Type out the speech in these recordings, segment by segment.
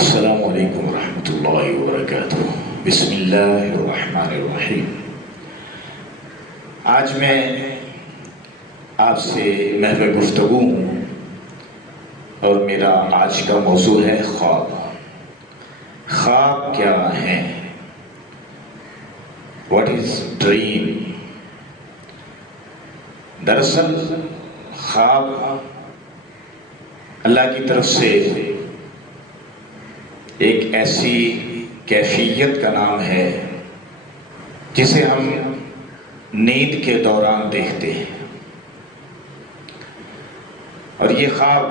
السلام علیکم ورحمۃ اللہ وبرکاتہ۔ بسم اللہ الرحمن الرحیم۔ آج میں آپ سے محو گفتگو ہوں اور میرا آج کا موضوع ہے خواب۔ خواب کیا ہیں؟ What is dream? دراصل خواب اللہ کی طرف سے ایک ایسی کیفیت کا نام ہے جسے ہم نیند کے دوران دیکھتے ہیں، اور یہ خواب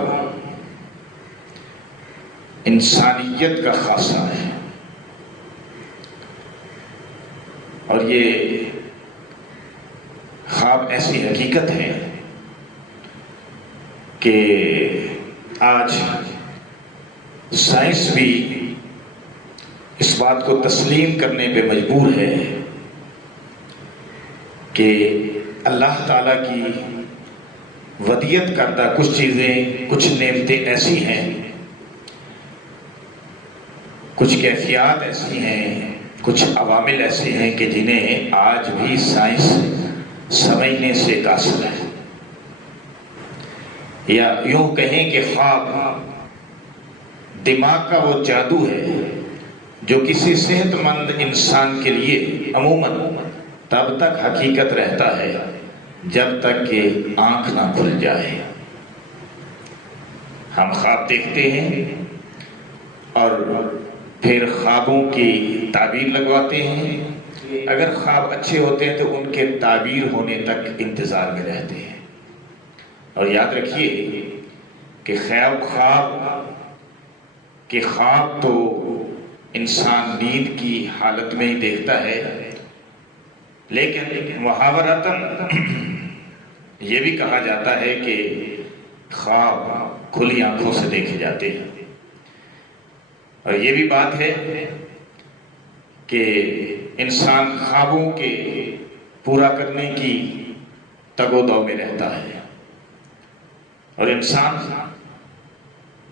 انسانیت کا خاصہ ہے، اور یہ خواب ایسی حقیقت ہے کہ آج سائنس بھی اس بات کو تسلیم کرنے پہ مجبور ہے کہ اللہ تعالیٰ کی ودیعت کردہ کچھ چیزیں، کچھ نعمتیں ایسی ہیں، کچھ کیفیات ایسی ہیں، کچھ عوامل ایسے ہیں کہ جنہیں آج بھی سائنس سمجھنے سے قاصر ہے، یا یوں کہیں کہ خواب دماغ کا وہ جادو ہے جو کسی صحت مند انسان کے لیے عموماً تب تک حقیقت رہتا ہے جب تک کہ آنکھ نہ کھل جائے۔ ہم خواب دیکھتے ہیں اور پھر خوابوں کی تعبیر لگواتے ہیں، اگر خواب اچھے ہوتے ہیں تو ان کے تعبیر ہونے تک انتظار میں رہتے ہیں، اور یاد رکھیے کہ خواب تو انسان نیند کی حالت میں ہی دیکھتا ہے، لیکن محاورتاً یہ بھی کہا جاتا ہے کہ خواب کھلی آنکھوں سے دیکھے جاتے ہیں، اور یہ بھی بات ہے کہ انسان خوابوں کے پورا کرنے کی تگ و دو میں رہتا ہے، اور انسان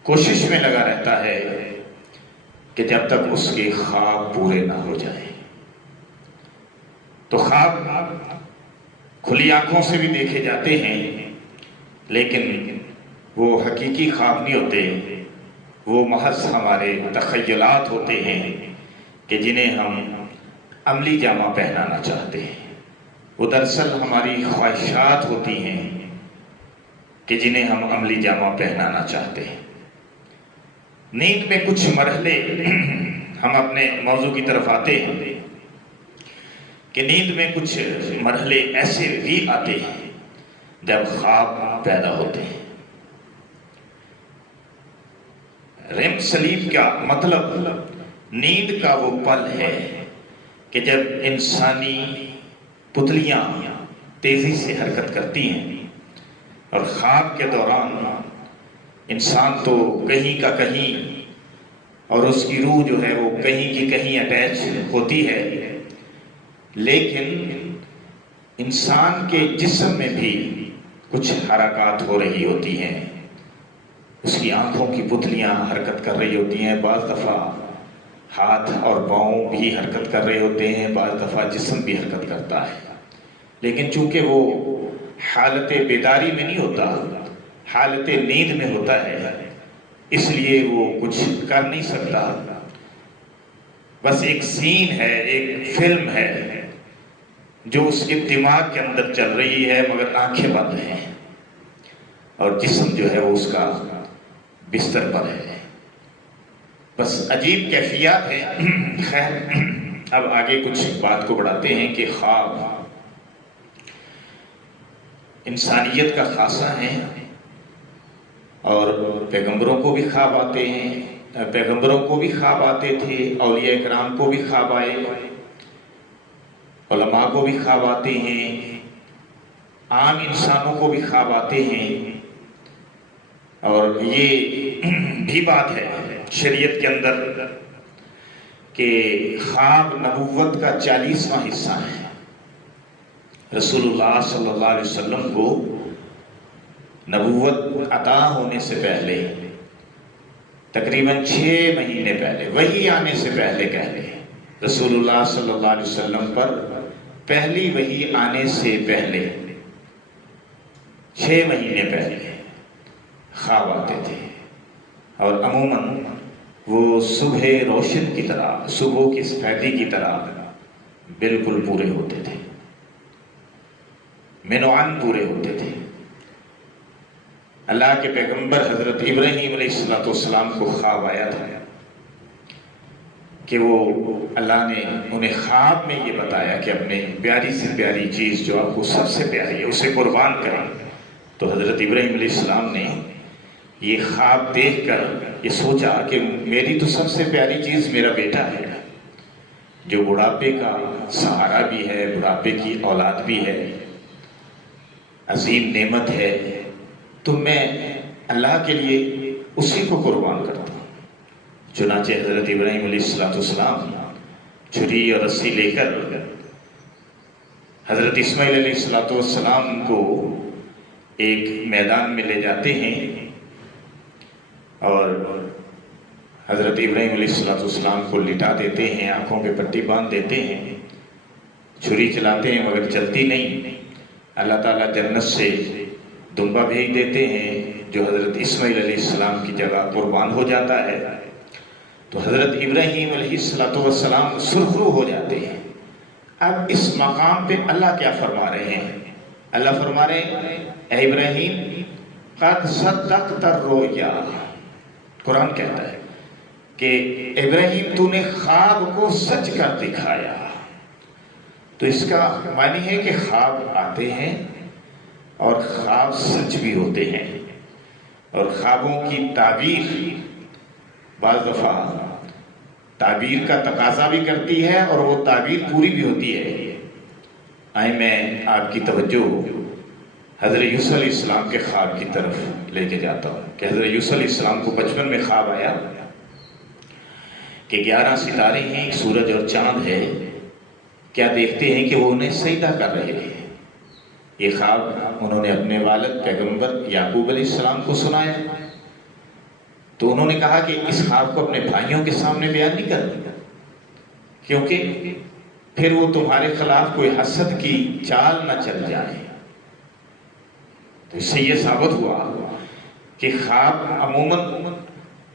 کوشش میں لگا رہتا ہے کہ جب تک اس کے خواب پورے نہ ہو جائیں۔ تو خواب کھلی آنکھوں سے بھی دیکھے جاتے ہیں، لیکن وہ حقیقی خواب نہیں ہوتے، وہ محض ہمارے تخیلات ہوتے ہیں کہ جنہیں ہم عملی جامہ پہنانا چاہتے ہیں۔ وہ دراصل ہماری خواہشات ہوتی ہیں کہ جنہیں ہم عملی جامہ پہنانا چاہتے ہیں۔ نیند میں کچھ مرحلے، ہم اپنے موضوع کی طرف آتے ہیں کہ نیند میں کچھ مرحلے ایسے بھی آتے ہیں جب خواب پیدا ہوتے ہیں۔ REM سلیپ کا مطلب نیند کا وہ پل ہے کہ جب انسانی پتلیاں تیزی سے حرکت کرتی ہیں، اور خواب کے دوران انسان تو کہیں کا کہیں، اور اس کی روح جو ہے وہ کہیں کی کہیں اٹیچ ہوتی ہے، لیکن انسان کے جسم میں بھی کچھ حرکات ہو رہی ہوتی ہیں، اس کی آنکھوں کی پتلیاں حرکت کر رہی ہوتی ہیں، بعض دفعہ ہاتھ اور پاؤں بھی حرکت کر رہے ہوتے ہیں، بعض دفعہ جسم بھی حرکت کرتا ہے، لیکن چونکہ وہ حالت بیداری میں نہیں ہوتا، حالت نیند میں ہوتا ہے، اس لیے وہ کچھ کر نہیں سکتا، بس ایک سین ہے، ایک فلم ہے جو اس کے دماغ کے اندر چل رہی ہے، مگر آنکھیں بند ہیں اور جسم جو ہے وہ اس کا بستر پر ہے۔ بس عجیب کیفیات ہے۔ خیر، اب آگے کچھ بات کو بڑھاتے ہیں کہ خواب انسانیت کا خاصہ ہے، اور پیغمبروں کو بھی خواب آتے ہیں، پیغمبروں کو بھی خواب آتے تھے، اولیاء کرام کو بھی خواب آئے، علماء کو بھی خواب آتے ہیں، عام انسانوں کو بھی خواب آتے ہیں، اور یہ بھی بات ہے شریعت کے اندر کہ خواب نبوت کا 40واں حصہ ہے۔ رسول اللہ صلی اللہ علیہ وسلم کو نبوت عطا ہونے سے پہلے تقریباً 6 مہینے پہلے، وحی آنے سے پہلے کہہ لیں، رسول اللہ صلی اللہ علیہ وسلم پر پہلی وحی آنے سے پہلے 6 مہینے پہلے خواب آتے تھے، اور عموماً وہ صبح روشن کی طرح، صبح کی سفیدی کی طرح بالکل پورے ہوتے تھے، منوعاً پورے ہوتے تھے۔ اللہ کے پیغمبر حضرت ابراہیم علیہ السلام کو خواب آیا تھا کہ وہ اللہ نے انہیں خواب میں یہ بتایا کہ اپنے پیاری سے پیاری چیز جو آپ کو سب سے پیاری ہے اسے قربان کریں۔ تو حضرت ابراہیم علیہ السلام نے یہ خواب دیکھ کر یہ سوچا کہ میری تو سب سے پیاری چیز میرا بیٹا ہے، جو بڑھاپے کا سہارا بھی ہے، بڑھاپے کی اولاد بھی ہے، عظیم نعمت ہے، تو میں اللہ کے لیے اسی کو قربان کرتا ہوں۔ چنانچہ حضرت ابراہیم علیہ السلام چھری اور رسی لے کر حضرت اسماعیل علیہ السلام کو ایک میدان میں لے جاتے ہیں، اور حضرت ابراہیم علیہ السلام کو لٹا دیتے ہیں، آنکھوں پہ پٹی باندھ دیتے ہیں، چھری چلاتے ہیں مگر چلتی نہیں۔ اللہ تعالیٰ جنت سے دمبا بھیج دیتے ہیں جو حضرت اسماعیل علیہ السلام کی جگہ قربان ہو جاتا ہے۔ تو حضرت ابراہیم علیہ السلام سرخرو ہو جاتے ہیں۔ اب اس مقام پہ اللہ کیا فرما رہے ہیں؟ اللہ فرما رہے ہیں اے ابراہیم قد صدقت الرؤیا، قرآن کہتا ہے کہ ابراہیم تو نے خواب کو سچ کر دکھایا۔ تو اس کا معنی ہے کہ خواب آتے ہیں اور خواب سچ بھی ہوتے ہیں، اور خوابوں کی تعبیر بعض دفعہ تعبیر کا تقاضا بھی کرتی ہے اور وہ تعبیر پوری بھی ہوتی ہے۔ آئے میں آپ کی توجہ حضرت یوسف علیہ السلام کے خواب کی طرف لے کے جاتا ہوں کہ حضرت یوسف علیہ السلام کو بچپن میں خواب آیا کہ 11 ستارے ہیں، ایک سورج اور چاند ہے، کیا دیکھتے ہیں کہ وہ انہیں سجدہ کر رہے ہیں۔ یہ خواب انہوں نے اپنے والد پیغمبر یعقوب علیہ السلام کو سنایا، تو انہوں نے کہا کہ اس خواب کو اپنے بھائیوں کے سامنے بیان نہیں کرنا، کیونکہ پھر وہ تمہارے خلاف کوئی حسد کی چال نہ چل جائے۔ تو اس سے یہ ثابت ہوا کہ خواب عموماً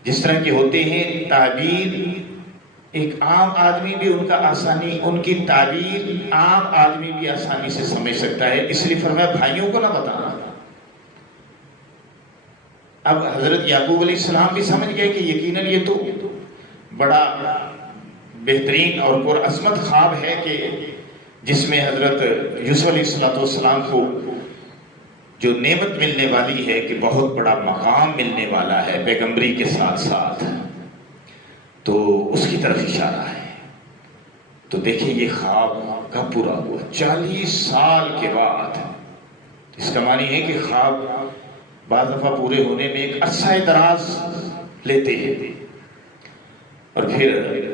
جس طرح کے ہوتے ہیں، تعبیر ایک عام آدمی بھی ان کی تعبیر عام آدمی بھی آسانی سے سمجھ سکتا ہے، اس لیے فرمایا بھائیوں کو نہ بتانا۔ اب حضرت یعقوب علیہ السلام بھی سمجھ گئے کہ یقیناً یہ تو بڑا بہترین اور پرعظمت خواب ہے کہ جس میں حضرت یوسف علیہ السلام کو جو نعمت ملنے والی ہے کہ بہت بڑا مقام ملنے والا ہے پیغمبری کے ساتھ ساتھ، تو اس کی طرف اشارہ ہے۔ تو دیکھیں یہ خواب کب پورا ہوا؟ 40 سال کے بعد۔ اس کا معنی ہے کہ خواب بعض دفعہ پورے ہونے میں ایک عرصہ دراز لیتے ہیں۔ اور پھر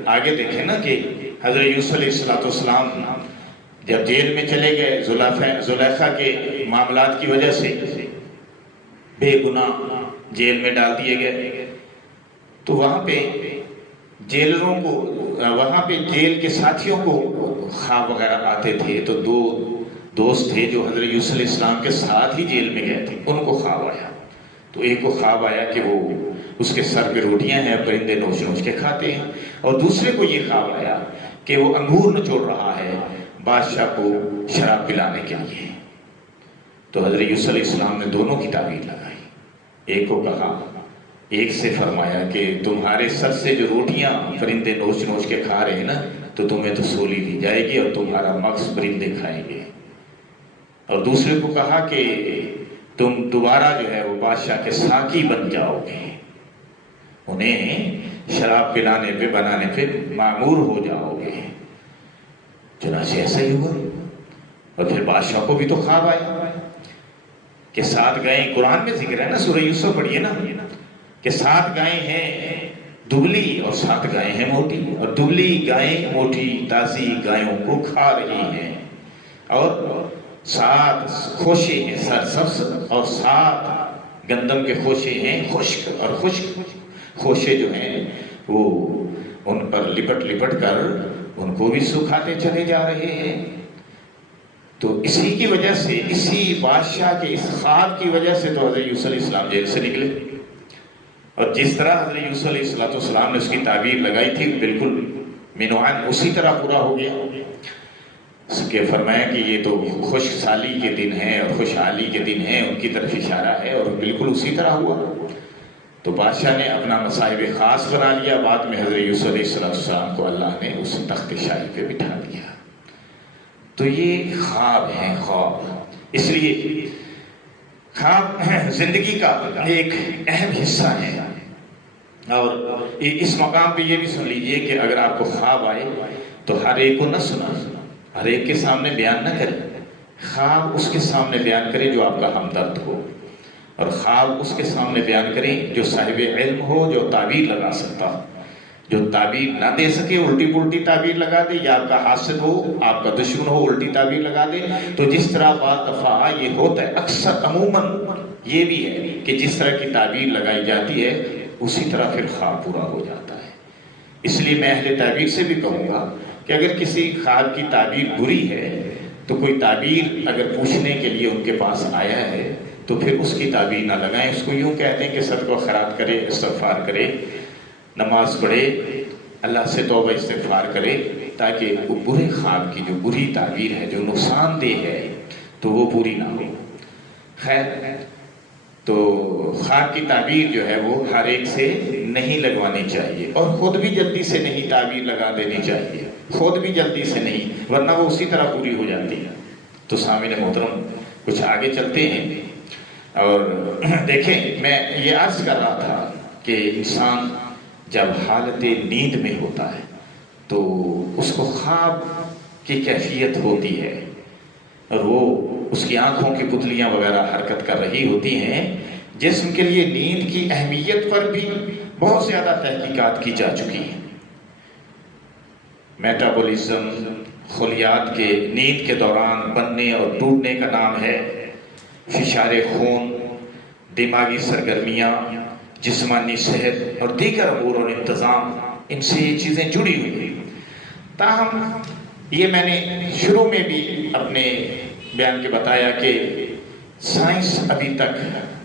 آگے دیکھیں نا کہ حضرت یوسف علیہ السلام جب جیل میں چلے گئے زلیخا کے معاملات کی وجہ سے، بے گناہ جیل میں ڈال دیے گئے، تو وہاں پہ جیلروں کو، وہاں پہ جیل کے ساتھیوں کو خواب وغیرہ آتے تھے، تو 2 دوست تھے جو حضرت یوسف علیہ السلام کے ساتھ ہی جیل میں گئے تھے، ان کو خواب آیا۔ تو ایک کو خواب آیا کہ وہ اس کے سر پہ روٹیاں ہیں، پرندے نوچ نوچ کے کھاتے ہیں، اور دوسرے کو یہ خواب آیا کہ وہ انگور نچوڑ رہا ہے بادشاہ کو شراب پلانے کے لیے۔ تو حضرت یوسف علیہ السلام نے دونوں کی تعبیر لگائی، ایک کو کہا، ایک سے فرمایا کہ تمہارے سر سے جو روٹیاں پرندے نوچ نوچ کے کھا رہے ہیں نا، تو تمہیں تو سولی دی جائے گی اور تمہارا مغز پرندے کھائیں گے۔ اور دوسرے کو کہا کہ تم دوبارہ جو ہے وہ بادشاہ کے ساقی بن جاؤ گے، انہیں شراب پلانے پہ بنانے پہ معمور ہو جاؤ گے۔ چنانچہ ایسا ہی ہوا، اور پھر بادشاہ کو بھی تو خواب آیا کہ 7 گائیں، قرآن میں ذکر ہے نا، سورہ یوسف پڑھیے نا، کہ 7 گائیں ہیں دبلی اور 7 گائیں ہیں موٹی، اور دبلی گائیں موٹی تازی گایوں کو کھا رہی ہیں، اور 7 خوشے ہیں سرسبز، اور 7 گندم کے خوشے ہیں خشک اور خشک۔ خوشے جو ہیں وہ ان پر لپٹ لپٹ کر ان کو بھی سکھاتے چلے جا رہے ہیں۔ تو اسی کی وجہ سے، اسی بادشاہ کے اس خواب کی وجہ سے تو حضرت یوسف علیہ السلام جیل سے نکلے، اور جس طرح حضرت یوسف علیہ السلام نے اس کی تعبیر لگائی تھی بالکل مینوان اسی طرح پورا ہو گیا۔ اس کے فرمایا کہ یہ تو خوش سالی کے دن ہیں اور خوشحالی کے دن ہیں، ان کی طرف اشارہ ہے، اور بالکل اسی طرح ہوا۔ تو بادشاہ نے اپنا مصائب خاص بنا لیا۔ بعد میں حضرت یوسف علیہ السلام کو اللہ نے اس تخت شاہی پہ بٹھا دیا۔ تو یہ خواب ہیں، خواب۔ اس لیے خواب زندگی کا ایک اہم حصہ ہے، اور اس مقام پہ یہ بھی سن لیجئے کہ اگر آپ کو خواب آئے تو ہر ایک کو نہ سنا، ہر ایک کے سامنے بیان نہ کریں۔ خواب اس کے سامنے بیان کریں جو آپ کا ہمدرد ہو، اور خواب اس کے سامنے بیان کریں جو صاحب علم ہو، جو تعبیر لگا سکتا ہو۔ جو تعبیر نہ دے سکے، الٹی پلٹی تعبیر لگا دے، یا آپ کا حاسد ہو، آپ کا دشمن ہو، الٹی تعبیر لگا دے۔ تو جس طرح بعض دفعہ یہ ہوتا ہے، اکثر عموماً یہ بھی ہے کہ جس طرح کی تعبیر لگائی جاتی ہے اسی طرح پھر خواب پورا ہو جاتا ہے۔ اس لیے میں اہل تعبیر سے بھی کہوں گا کہ اگر کسی خواب کی تعبیر بری ہے تو کوئی تعبیر اگر پوچھنے کے لیے ان کے پاس آیا ہے تو پھر اس کی تعبیر نہ لگائیں۔ اس کو یوں کہتے ہیں کہ صدقہ خیرات کرے، استغفار کرے، نماز پڑھے، اللہ سے توبہ استغفار کرے، تاکہ وہ برے خواب کی جو بری تعبیر ہے، جو نقصان دہ ہے، تو وہ پوری نہ ہو۔ خیر، تو خواب کی تعبیر جو ہے وہ ہر ایک سے نہیں لگوانی چاہیے، اور خود بھی جلدی سے نہیں تعبیر لگا دینی چاہیے، خود بھی جلدی سے نہیں، ورنہ وہ اسی طرح پوری ہو جاتی ہے۔ تو سامعین محترم، کچھ آگے چلتے ہیں اور دیکھیں، میں یہ عرض کر رہا تھا کہ انسان جب حالت نیند میں ہوتا ہے تو اس کو خواب کی کیفیت ہوتی ہے، اور وہ اس کی آنکھوں کی پتلیاں وغیرہ حرکت کر رہی ہوتی ہیں۔ جسم کے لیے نیند کی اہمیت پر بھی بہت زیادہ تحقیقات کی جا چکی ہیں۔ میٹابولزم، خلیات کے نیند کے دوران بننے اور ٹوٹنے کا نام ہے، فشار خون، دماغی سرگرمیاں، جسمانی صحت اور دیگر امور اور انتظام، ان سے یہ چیزیں جڑی ہوئی ہیں۔ تاہم یہ میں نے شروع میں بھی اپنے بیان کے بتایا کہ سائنس ابھی تک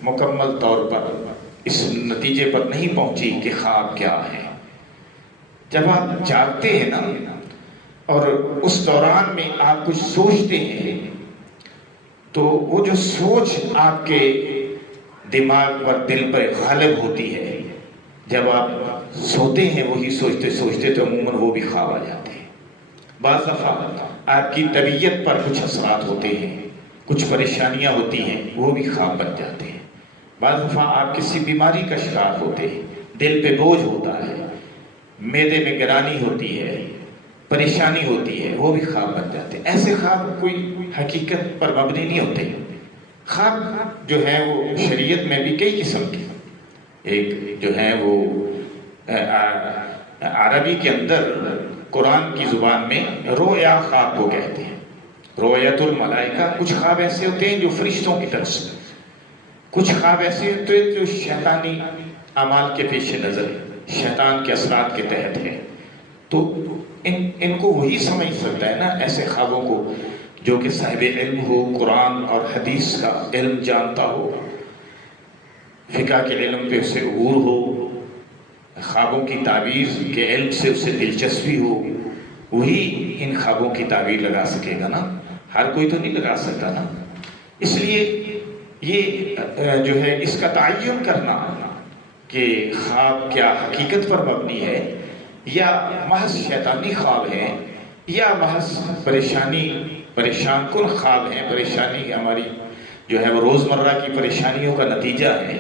مکمل طور پر اس نتیجے پر نہیں پہنچی کہ خواب کیا ہے۔ جب آپ جاگتے ہیں نا، اور اس دوران میں آپ کچھ سوچتے ہیں، تو وہ جو سوچ آپ کے دماغ پر، دل پر غالب ہوتی ہے، جب آپ سوتے ہیں وہی سوچتے سوچتے تو عموماً وہ بھی خواب آ جاتے ہیں۔ بعض دفعہ آپ کی طبیعت پر کچھ اثرات ہوتے ہیں، کچھ پریشانیاں ہوتی ہیں، وہ بھی خواب بن جاتے ہیں۔ بعض دفعہ آپ کسی بیماری کا شکار ہوتے ہیں، دل پہ بوجھ ہوتا ہے، معدے میں گرانی ہوتی ہے، پریشانی ہوتی ہے، وہ بھی خواب بن جاتے ہیں۔ ایسے خواب کوئی حقیقت پر مبنی نہیں ہوتے۔ خواب جو ہے وہ شریعت میں بھی کئی قسم کے، ایک جو ہے وہ عربی کے اندر قرآن کی زبان میں رویا خواب کو کہتے ہیں، رویت الملائکہ۔ کچھ خواب ایسے ہوتے ہیں جو فرشتوں کی طرف سے، کچھ خواب ایسے ہوتے ہیں جو شیطانی اعمال کے پیش نظر ہے، شیطان کے اثرات کے تحت ہے۔ تو ان کو وہی سمجھ سکتا ہے نا، ایسے خوابوں کو، جو کہ صاحب علم ہو، قرآن اور حدیث کا علم جانتا ہو، فقہ کے علم پہ اسے عبور ہو، خوابوں کی تعبیر کے علم سے اسے دلچسپی ہو، وہی ان خوابوں کی تعبیر لگا سکے گا نا۔ ہر کوئی تو نہیں لگا سکتا نا۔ اس لیے یہ جو ہے اس کا تعین کرنا کہ خواب کیا حقیقت پر مبنی ہے، یا محض شیطانی خواب ہے، یا محض پریشان کن خواب ہیں، پریشانی ہماری جو ہے وہ روزمرہ کی پریشانیوں کا نتیجہ ہے،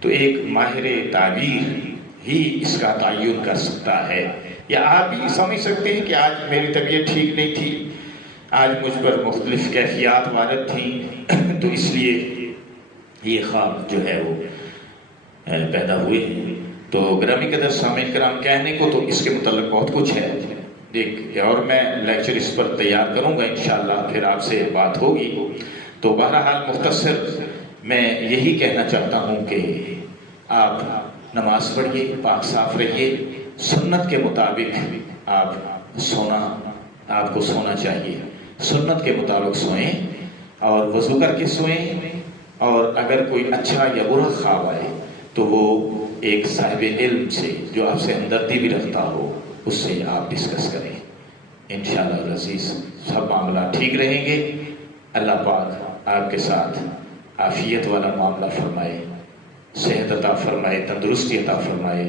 تو ایک ماہر تعبیر ہی اس کا تعین کر سکتا ہے۔ یا آپ بھی سمجھ سکتے ہیں کہ آج میری طبیعت ٹھیک نہیں تھی، آج مجھ پر مختلف کیفیات وارد تھیں، تو اس لیے یہ خواب جو ہے وہ پیدا ہوئے ہیں۔ تو گرامی قدر سامعین کرام، کہنے کو تو اس کے متعلق بہت کچھ ہے، اور میں لیکچر اس پر تیار کروں گا انشاءاللہ، پھر آپ سے بات ہوگی۔ تو بہرحال مختصر میں یہی کہنا چاہتا ہوں کہ آپ نماز پڑھیے، پاک صاف رہیے، سنت کے مطابق آپ کو سونا چاہیے، سنت کے مطابق سوئیں اور وضو کر کے سوئیں، اور اگر کوئی اچھا یا برا خواب آئے تو وہ ایک صاحب علم سے جو آپ سے ہمدردی بھی رکھتا ہو اس سے آپ ڈسکس کریں۔ انشاءاللہ العزیز سب معاملات ٹھیک رہیں گے۔ اللہ پاک آپ کے ساتھ عافیت والا معاملہ فرمائے، صحت عطا فرمائے، تندرستی عطا فرمائے۔